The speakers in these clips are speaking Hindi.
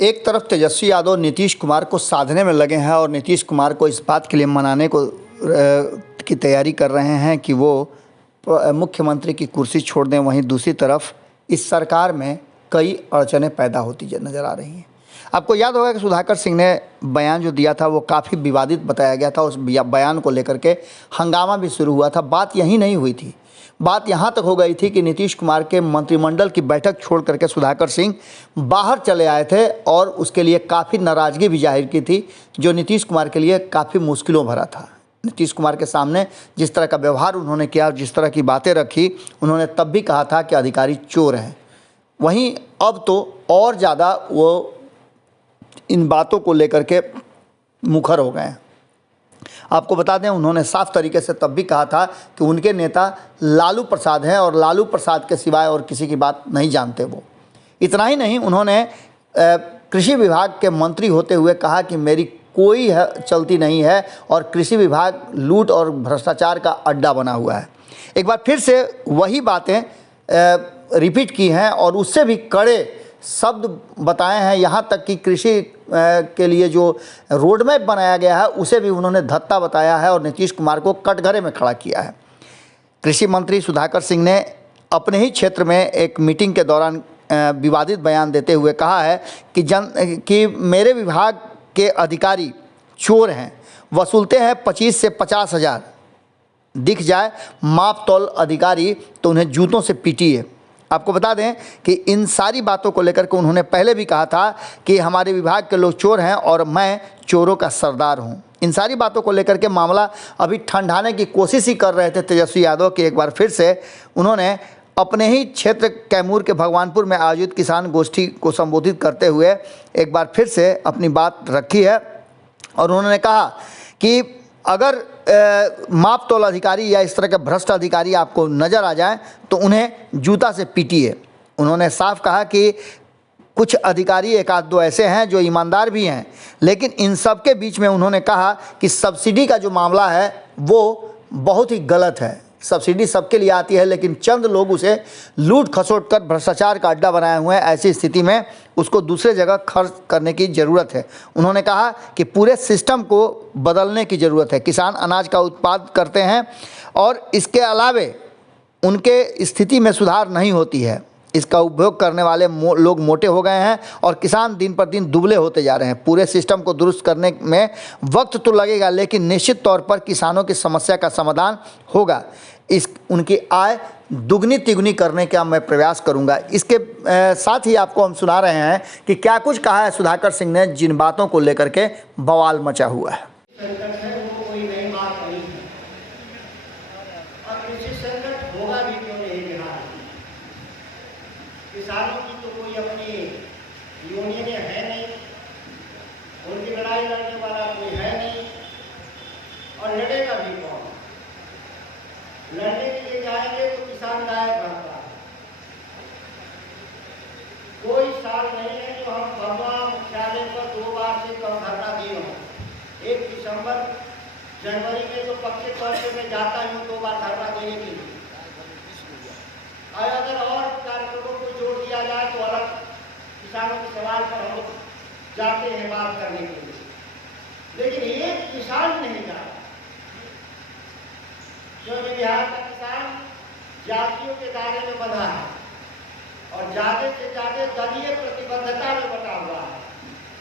एक तरफ तेजस्वी यादव नीतीश कुमार को साधने में लगे हैं और नीतीश कुमार को इस बात के लिए मनाने को की तैयारी कर रहे हैं कि वो मुख्यमंत्री की कुर्सी छोड़ दें। वहीं दूसरी तरफ इस सरकार में कई अड़चनें पैदा होती नज़र आ रही हैं। आपको याद होगा कि सुधाकर सिंह ने बयान जो दिया था वो काफ़ी विवादित बताया गया था। उस बयान को लेकर के हंगामा भी शुरू हुआ था। बात यही नहीं हुई थी, बात यहाँ तक हो गई थी कि नीतीश कुमार के मंत्रिमंडल की बैठक छोड़ करके सुधाकर सिंह बाहर चले आए थे और उसके लिए काफ़ी नाराज़गी भी जाहिर की थी, जो नीतीश कुमार के लिए काफ़ी मुश्किलों भरा था। नीतीश कुमार के सामने जिस तरह का व्यवहार उन्होंने किया, जिस तरह की बातें रखी, उन्होंने तब भी कहा था कि अधिकारी चोर हैं। वहीं अब तो और ज़्यादा वो इन बातों को लेकर के मुखर हो गए हैं। आपको बता दें, उन्होंने साफ तरीके से तब भी कहा था कि उनके नेता लालू प्रसाद हैं और लालू प्रसाद के सिवाय और किसी की बात नहीं जानते वो। इतना ही नहीं, उन्होंने कृषि विभाग के मंत्री होते हुए कहा कि मेरी कोई चलती नहीं है और कृषि विभाग लूट और भ्रष्टाचार का अड्डा बना हुआ है। एक बार फिर से वही बातें रिपीट की हैं और उससे भी कड़े शब्द बताए हैं। यहाँ तक कि कृषि के लिए जो रोड मैप बनाया गया है उसे भी उन्होंने धत्ता बताया है और नीतीश कुमार को कटघरे में खड़ा किया है। कृषि मंत्री सुधाकर सिंह ने अपने ही क्षेत्र में एक मीटिंग के दौरान विवादित बयान देते हुए कहा है कि मेरे विभाग के अधिकारी चोर हैं, वसूलते हैं 25 से 50 हज़ार। दिख जाए माप तौल अधिकारी तो उन्हें जूतों से पीटिए। आपको बता दें कि इन सारी बातों को लेकर के उन्होंने पहले भी कहा था कि हमारे विभाग के लोग चोर हैं और मैं चोरों का सरदार हूं। इन सारी बातों को लेकर के मामला अभी ठंडाने की कोशिश ही कर रहे थे तेजस्वी यादव कि एक बार फिर से उन्होंने अपने ही क्षेत्र कैमूर के भगवानपुर में आयोजित किसान गोष्ठी को संबोधित करते हुए एक बार फिर से अपनी बात रखी है और उन्होंने कहा कि अगर माप तौल अधिकारी या इस तरह के भ्रष्ट अधिकारी आपको नज़र आ जाए तो उन्हें जूता से पीटिए। उन्होंने साफ कहा कि कुछ अधिकारी एक आध दो ऐसे हैं जो ईमानदार भी हैं, लेकिन इन सब के बीच में उन्होंने कहा कि सब्सिडी का जो मामला है वो बहुत ही गलत है। सब्सिडी सबके लिए आती है, लेकिन चंद लोग उसे लूट खसोट कर भ्रष्टाचार का अड्डा बनाए हुए हैं। ऐसी स्थिति में उसको दूसरे जगह खर्च करने की ज़रूरत है। उन्होंने कहा कि पूरे सिस्टम को बदलने की ज़रूरत है। किसान अनाज का उत्पादन करते हैं और इसके अलावे उनके स्थिति में सुधार नहीं होती है। इसका उपभोग करने वाले लोग मोटे हो गए हैं और किसान दिन पर दिन दुबले होते जा रहे हैं। पूरे सिस्टम को दुरुस्त करने में वक्त तो लगेगा, लेकिन निश्चित तौर पर किसानों की समस्या का समाधान होगा। उनकी आय दुगनी तिगुनी करने का मैं प्रयास करूंगा। इसके साथ ही आपको हम सुना रहे हैं कि क्या कुछ कहा है सुधाकर सिंह ने जिन बातों को लेकर के बवाल मचा हुआ है। किसानों की तो कोई अपनी यूनियन है नहीं, उनकी लड़ाई लड़ने वाला कोई है नहीं और लड़ेगा भी कौन। लड़ने के लिए जाएंगे तो किसान गायब रहता है। कोई साल नहीं है जो हम भगवा मुख्यालय पर 2 बार से कम धरना दिए हों। 1 दिसंबर जनवरी में तो पक्के तौर पे मैं जाता हूँ 2 बार धरना देने के लिए। अगर और कार्यक्रमों को जोड़ दिया जाए तो अलग किसानों के सवाल पर हम जाते हैं बात करने के लिए, लेकिन एक किसान नहीं जा रहा। क्योंकि बिहार का किसान जातियों के दायरे में बंधा है और ज्यादा से ज्यादा दलीय प्रतिबद्धता में बटा हुआ है।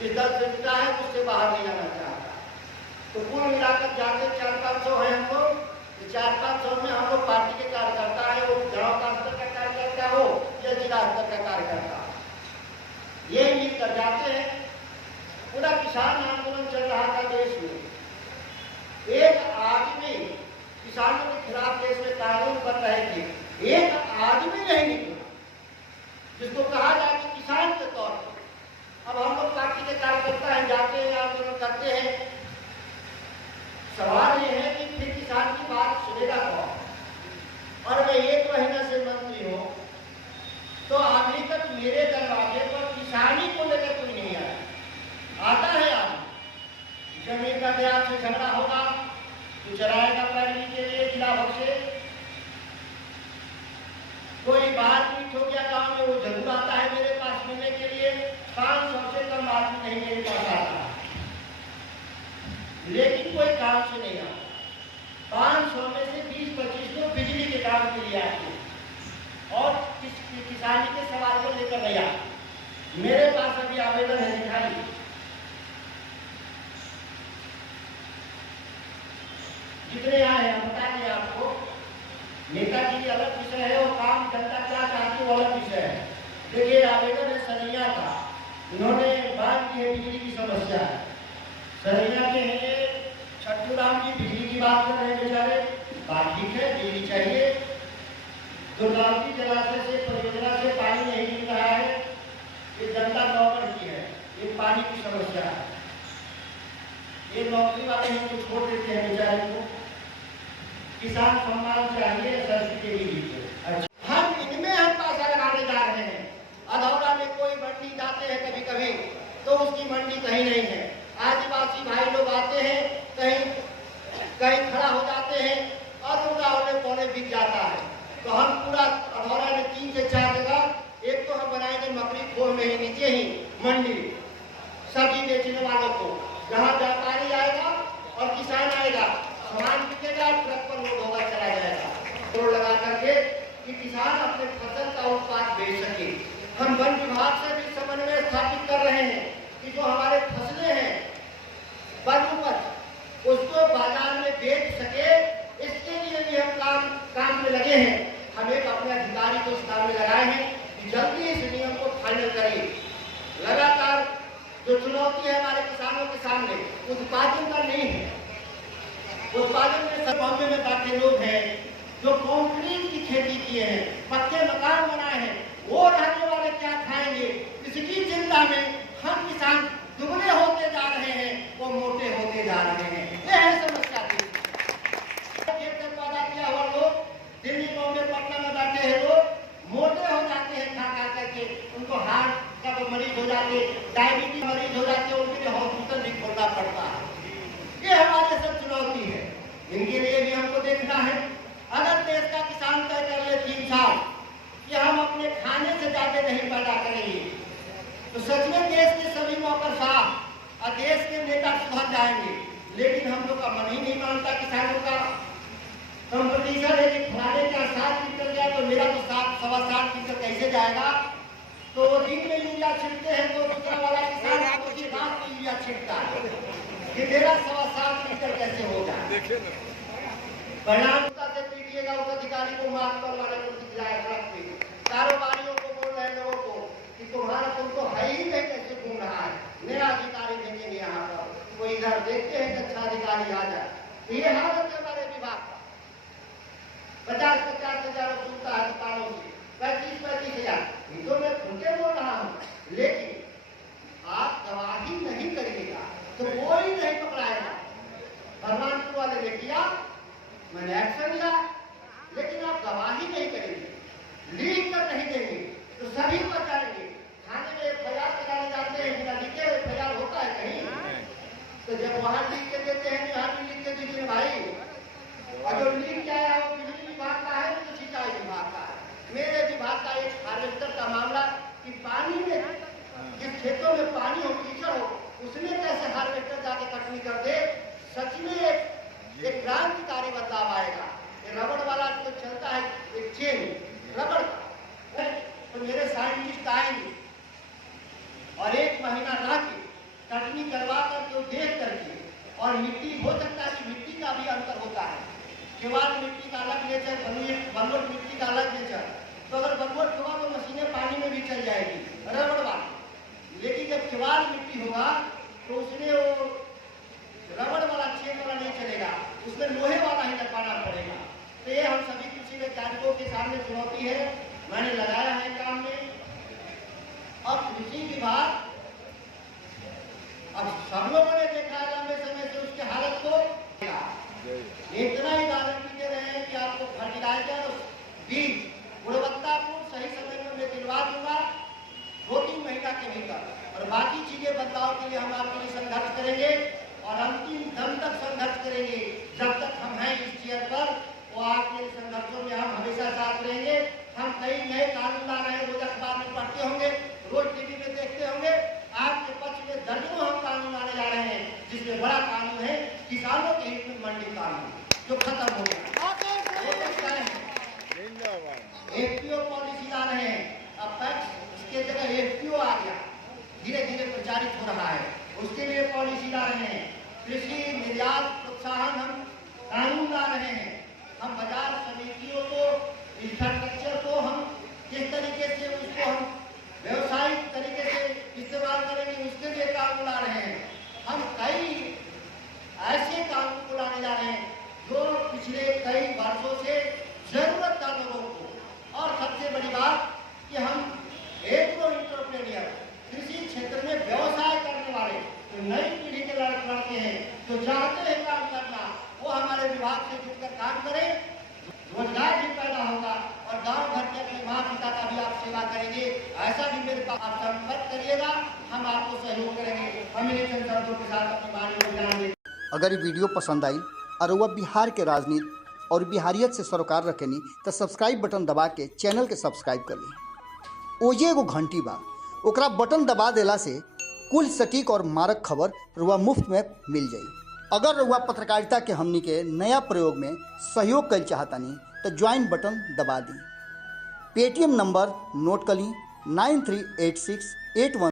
जिस दल से जुटा है उससे बाहर नहीं जाना चाहता। तो कुल मिलाकर जाते 400-500 हैं हम लोग। 400-500 में हम लोग पार्टी के कार्यकर्ता है, वो गांव का स्तर का कार्यकर्ता हो या जिला स्तर का कार्यकर्ता, ये मिलकर जाते हैं। पूरा किसान आंदोलन चल रहा था देश में। एक आदमी किसानों के खिलाफ देश में कानून बन रहे थे, एक आदमी नहीं निकला जिसको कहा जाए कि किसान के तौर पर। अब हम लोग पार्टी के कार्यकर्ता हैं, जाते हैं, आंदोलन करते हैं। सवाल ये है कि फिर किसान की बात सुनेगा कौन। और मैं 1 महीना से मंत्री हूँ तो अभी तक मेरे दरवाजे पर किसानी को लेकर कोई नहीं आया। आता है आज जमीन का ब्याज से झगड़ा होगा तो चलाएगा पैरवी के लिए जिला भर से। कोई बात पीट हो गया गाँव में वो जरूर आता है मेरे तैयार। मेरे पास अभी आवेदन है, दिखाई जितने आए हैं बता दें आपको। नेताजी अलग विषय है और काम जनता क्या चाहती है वो अलग विषय है। देखिए आवेदन है सरैया का, इन्होंने बात की है बिजली की समस्या है। सरैया के हैं छट्टू राम जी, बिजली की बात कर रहे हैं बेचारे, बात ठीक है, बिजली चाहिए। दुर्गावती जलाशय से परियोजना से पानी नहीं मिल रहा है, ये जनता नौकर की है, ये पानी की समस्या है। ये नौकरी वाले इनको छोड़ देते हैं बेचारे को। किसान सम्मान चाहिए सब्सिडी दी को। हम इनमें हम पैसा लगाने जा रहे हैं। अधौरा में कोई मंडी जाते हैं कभी कभी तो उसकी मंडी कहीं नहीं है। आदिवासी भाई लोग आते हैं, कहीं खड़ा हो जाते हैं और उनका होने पौने बिक जाता है। तो हम पूरा अधौरा में 3 से 4 जगह, एक तो हम बनाएंगे मकरी खोह में ही नीचे ही मंडी सब्जी बेचने वालों को, जहाँ व्यापारी आएगा और किसान आएगा, सामान बिकेगा, ट्रक पर लोड होगा, चला जाएगा तोड़ लगा करके कि किसान अपने फसल का उत्पाद बेच सके। हम वन विभाग से भी समन्वय स्थापित कर रहे हैं कि जो हमारे फसलें हैं वन उपज उसको बाजार में बेच सके, इसके लिए भी हम काम में लगे हैं। हम एक अपने अधिकारी को इस काम में लगाए हैं कि जल्दी इस नियम को फाइनल करें। लगातार जो चुनौती है हमारे किसानों के सामने उत्पादन का नहीं है। उत्पादन में सब बॉम्बे में बैठे लोग हैं जो कंक्रीट की खेती किए हैं, पक्के मकान बनाए हैं, वो रहने वाले क्या खाएंगे, इसकी चिंता में हम किसान दुबले होते जा रहे हैं, वो मोटे होते जा रहे हैं। यह है समस्या थी। पैदा किया हुआ लोग दिल्ली, बॉम्बे, पटना में बैठे हैं लोग मोटे हो जाते हैं खा खा करके, उनको हार्ट का मरीज हो जाते, डायबिटीज मरीज हो जाते, उनके लिए हॉस्पिटल भी खोलना पड़ता है। ये हमारे सब चुनौती है, इनके लिए भी हमको देखना है। अगर देश का किसान तय कर ले 3 साल कि हम अपने खाने से ज्यादा नहीं पैदा करेंगे, तो सच में देश के सभी नौकरशाह और देश के नेता सुधर जाएंगे। लेकिन हम लोग का मन ही नहीं मानता। किसानों का कंपटीशन है कि फलाने का 7 क्विंटल गया तो मेरा तो 7-7.25 क्विंटल कैसे जाएगा। तो वो दिन में यूरिया छिड़कते हैं तो दूसरा वाला किसान उसकी बात में यूरिया छिड़कता है कि मेरा 7.25 क्विंटल कैसे होगा। परिणाम से पीटिएगा उस अधिकारी को, मार्कर वाले को दिख जाएगा। कारोबारियों को बोल रहे लोगों को कि तुम्हारा तुमको है ही नहीं, कैसे घूम रहा है। नया अधिकारी देखेंगे यहाँ पर, कोई इधर देखते हैं कि अच्छा अधिकारी आ जाए। तो ये हालत है हमारे विभाग का। 50-50 हजार वसूलता है दुकानों से, 35-35 हजार। तो मैं खुलके बोल रहा हूँ, लेकिन आप गवाही नहीं करिएगा तो कोई नहीं पकड़ाएगा। भगवानपुर वाले ने किया, मैंने एक्शन लिया, लेकिन आप गवाही नहीं करेंगे, लीक कर नहीं देंगे तो सभी बचाएंगे। थाने में FIR कराने जाते हैं, बिना लिखे FIR होता है कहीं? तो जब वहां लिख के देते हैं, यहाँ भी लिख के दीजिए भाई। और जो लिख के आया वो बिजली विभाग का है तो सिंचाई विभाग का है। मेरे विभाग का एक हार्वेस्टर का मामला कि पानी में जिस खेतों में पानी हो, कीचड़ हो, उसमें कैसे हार्वेस्टर जाके कटनी कर दे। सच में एक क्रांतिकारी बदलाव आएगा। ये रबड़ वाला जो चलता है, एक चेन रबड़ का, तो मेरे साइंटिस्ट आएंगे और 1 महीना रह के कटनी करवा करके देख करके, और मिट्टी हो सकता है कि मिट्टी का भी अंतर होता है। केवाल मिट्टी का अलग नेचर, बलुअट मिट्टी का अलग नेचर। तो अगर बलुअट होगा तो मशीनें पानी में भी चल जाएगी रबड़ वाली, लेकिन जब केवाल मिट्टी होगा तो उसमें वो रबड़ वाला चेन वाला नहीं चलेगा, उसमें लोहे वाला ही लगाना पड़ेगा। तो ये हम सभी कृषि वैज्ञानिकों के सामने चुनौती है। मैंने लगाया है काम में। अब कृषि विभाग, अब सब लोगों ने देखा है लंबे समय से उसकी हालत को, इतना ही गारंटी दे रहे हैं कि आपको फर्टिलाइजर, बीज गुणवत्तापूर्ण सही समय में मैं दिलवा दूंगा 2-3 महीना के भीतर, और बाकी चीजें बदलाव के लिए हम आपके लिए संघर्ष करेंगे और अंतिम दम तक संघर्ष करेंगे। जब तक हम हैं इस चेयर पर, वो आपके संघर्षों में हम हमेशा साथ रहेंगे। हम कई नए कानून ला रहे हैं, रोज अखबार में पढ़ते होंगे, रोज टीवी में देखते होंगे। आपके पक्ष में दर्जनों हम कानून लाने जा रहे हैं, जिसमें बड़ा कानून है किसानों के हित में मंडी कानून, जो खत्म हो गया। FPO पॉलिसी ला रहे हैं, अब इसके जगह जगह एफपीओ आ गया, धीरे धीरे प्रचारित हो रहा है। उसके लिए पॉलिसी ला रहे हैं, कृषि निर्यात प्रोत्साहन हम कानून ला रहे हैं। हम बाजार समितियों को, इंफ्रास्ट्रक्चर को हम किस तरीके से उसको हम व्यवसायिक तरीके से इस्तेमाल करेंगे, उसके लिए कानून ला रहे हैं। हम कई ऐसे कानून को लाने जा रहे हैं जो पिछले कई वर्षों से जरूरत था लोगों को। और सबसे बड़ी बात कि हम एग्रो एंटरप्रेन्योर, कृषि क्षेत्र में व्यवसाय करने वाले जो नई पीढ़ी के लड़के हैं, जो चाहते हैं काम करना, वो हमारे विभाग से जुड़कर काम करें। रोजगार भी पैदा होगा और गांव घर के अपने माँ पिता का भी आप सेवा करेंगे। ऐसा भी मेरे पास आप संपर्क करिएगा, हम आपको सहयोग करेंगे। हम इन चंद शब्दों के साथ अपनी वाणी को विराम देंगे। अगर ये वीडियो पसंद आई और वह बिहार के राजनीति और बिहारियत से सरोकार रखेनी तो सब्सक्राइब बटन दबा के चैनल के सब्सक्राइब कर ली। ओजे एगो घंटी बा, ओकरा बटन दबा देला से कुल सटीक और मारक खबर रुआ मुफ्त में मिल जाई। अगर रुआ पत्रकारिता के हमनी के नया प्रयोग में सहयोग कर चाहतानी तो ज्वाइन बटन दबा दी। पेटीएम नंबर नोट कर ली 938681